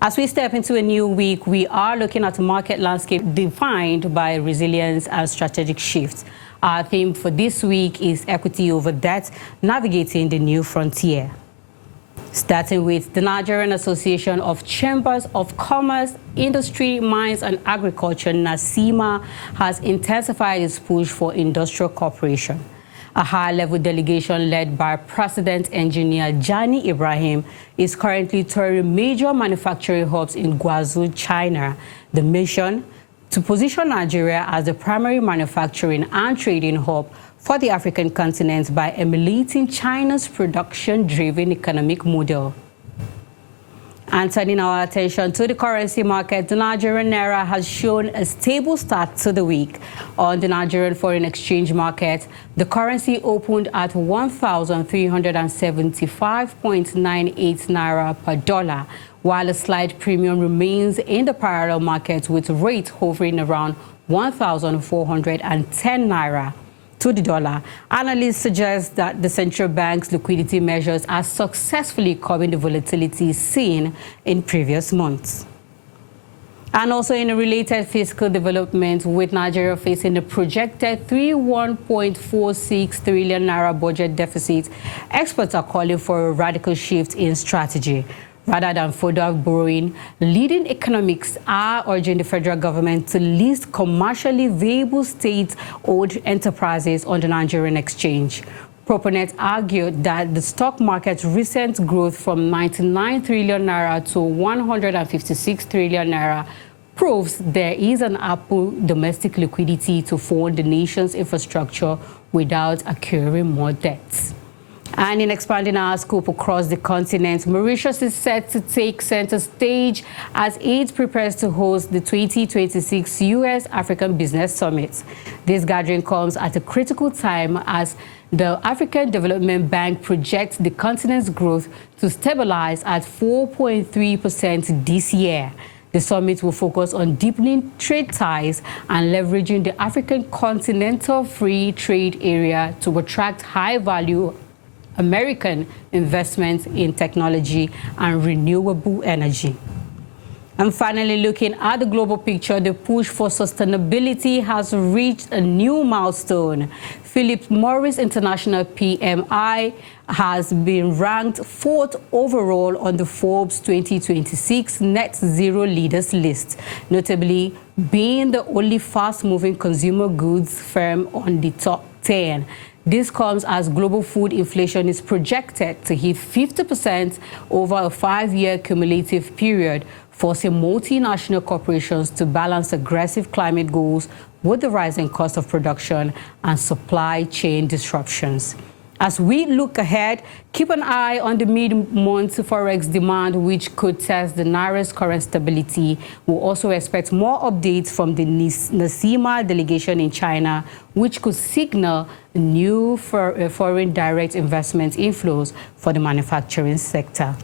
As we step into a new week, we are looking at a market landscape defined by resilience and strategic shifts. Our theme for this week is equity over debt, navigating the new frontier. Starting with the Nigerian Association of Chambers of Commerce, Industry, Mines and Agriculture, NASIMA, has intensified its push for industrial cooperation. A high-level delegation led by President Engineer Jani Ibrahim is currently touring major manufacturing hubs in Guangzhou, China. The mission? To position Nigeria as the primary manufacturing and trading hub for the African continent by emulating China's production-driven economic model. And turning our attention to the currency market, the Nigerian naira has shown a stable start to the week. On the Nigerian foreign exchange market, the currency opened at 1,375.98 naira per dollar, while a slight premium remains in the parallel market, with rates hovering around 1,410 naira to the dollar. Analysts suggest that the central bank's liquidity measures are successfully curbing the volatility seen in previous months. And also in a related fiscal development, with Nigeria facing the projected 31.46 trillion naira budget deficit, experts are calling for a radical shift in strategy. Rather than further borrowing, leading economics are urging the federal government to list commercially viable state-owned enterprises on the Nigerian exchange. Proponents argued that the stock market's recent growth from 99 trillion naira to 156 trillion naira proves there is an ample domestic liquidity to fund the nation's infrastructure without accruing more debts. And in expanding our scope across the continent, Mauritius is set to take center stage as it prepares to host the 2026 U.S.-African Business Summit. This gathering comes at a critical time as the African Development Bank projects the continent's growth to stabilize at 4.3% this year. The summit will focus on deepening trade ties and leveraging the African Continental Free Trade Area to attract high-value American investments in technology and renewable energy. And finally, looking at the global picture, the push for sustainability has reached a new milestone. Philip Morris International PMI has been ranked 4th overall on the Forbes 2026 Net Zero Leaders list, notably being the only fast-moving consumer goods firm on the top 10. This comes as global food inflation is projected to hit 50% over a 5-year cumulative period, forcing multinational corporations to balance aggressive climate goals with the rising cost of production and supply chain disruptions. As we look ahead, keep an eye on the mid-month forex demand, which could test the naira's current stability. We'll also expect more updates from the NASIMA delegation in China, which could signal new foreign direct investment inflows for the manufacturing sector.